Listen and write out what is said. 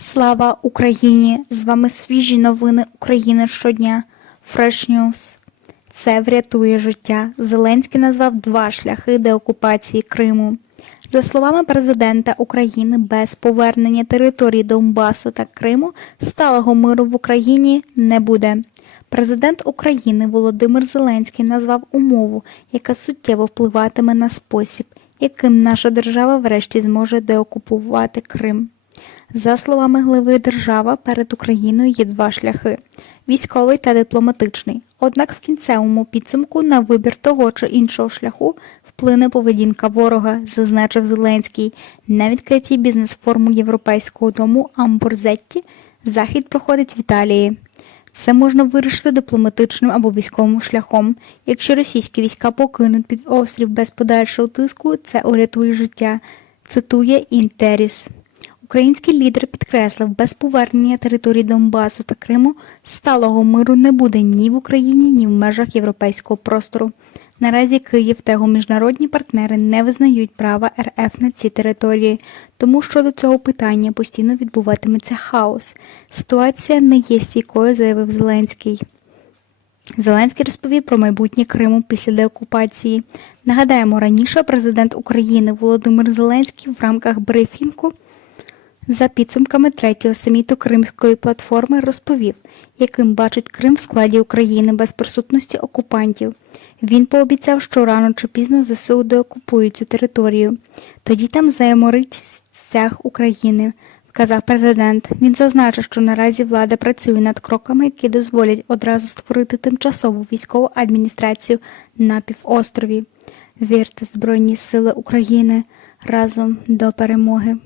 Слава Україні! З вами свіжі новини України щодня. Fresh News. Це врятує життя. Зеленський назвав два шляхи деокупації Криму. За словами президента України, без повернення територій Донбасу та Криму сталого миру в Україні не буде. Президент України Володимир Зеленський назвав умову, яка суттєво впливатиме на спосіб, яким наша держава врешті зможе деокупувати Крим. За словами глави держава, перед Україною є два шляхи військовий та дипломатичний. Однак в кінцевому підсумку на вибір того чи іншого шляху вплине поведінка ворога, зазначив Зеленський. На відкритті бізнес-форуму Європейського дому Амбурзетті захід проходить в Італії. Це можна вирішити дипломатичним або військовим шляхом. Якщо російські війська покинуть під острів без подальшого тиску, це урятує життя. Цитує Інтеріс. Український лідер підкреслив, без повернення територій Донбасу та Криму сталого миру не буде ні в Україні, ні в межах європейського простору. Наразі Київ та його міжнародні партнери не визнають права РФ на ці території, тому що до цього питання постійно відбуватиметься хаос. Ситуація не є стійкою, заявив Зеленський. Зеленський розповів про майбутнє Криму після деокупації. Нагадаємо, раніше президент України Володимир Зеленський в рамках брифінгу за підсумками третього саміту Кримської платформи розповів, яким бачить Крим в складі України без присутності окупантів. Він пообіцяв, що рано чи пізно ЗСУ деокупують цю територію. Тоді там заморить стяг України, вказав президент. Він зазначив, що наразі влада працює над кроками, які дозволять одразу створити тимчасову військову адміністрацію на півострові. Вірте Збройні Сили України разом до перемоги.